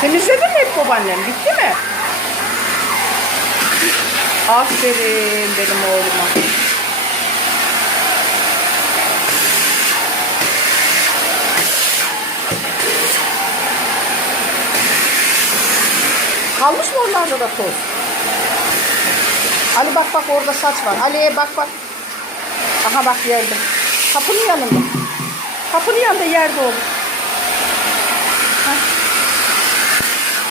Temizledin mi hep babaannem? Bitti mi? Aferin benim oğluma. Kalmış mı onlarda da toz? Ali bak orada saç var. Ali bak. Aha bak yerde. Kapının yanında. Kapının yanında yerde oğlum.